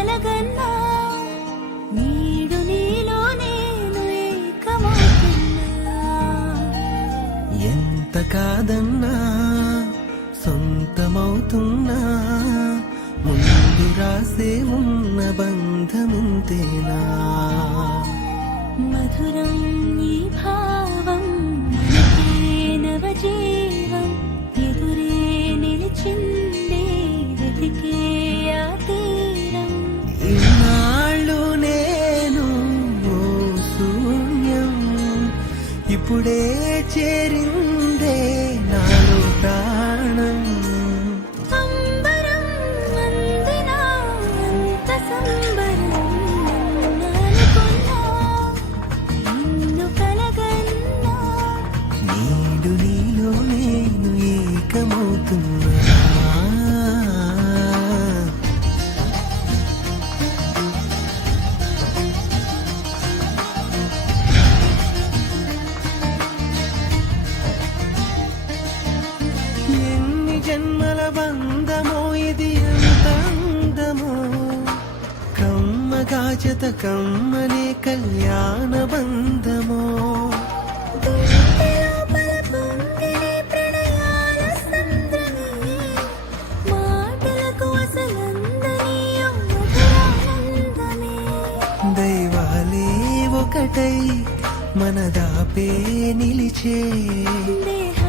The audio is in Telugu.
కలగన్నా నీడు నీలో నేను ఏకమవుతున్నా. ఎంత కాదన్నా సొంతమవుతున్నా, ముందు రాసే ఉన్న బంధముంతేనా. మధురం ఈ భావం మనకే నవజీవం, ఎదురే నిలిచిందే వెతికే ఆ తీరం. ఇన్నాళ్ళు నేను ఓ శూన్యం, ఇప్పుడే చేరిందే నాలో ప్రాణం. అంబరం అందినా అంత సంబరం, అనుకున్నా నిన్ను కలగన్నా నీడు నీలో నేను ఏకమవుతున్నా. ఎన్ని జన్మల బంధమో ఇది, ఎంత అందమో, కమ్మగా జత కమ్మనే కళ్యాణ బంధమో. లోపల పొంగినే ప్రణయాల సంద్రమే, మాటలకు అసలందని మధురానందమే. దైవాలే ఒకటై మనదాపే నిలిచే, దేహ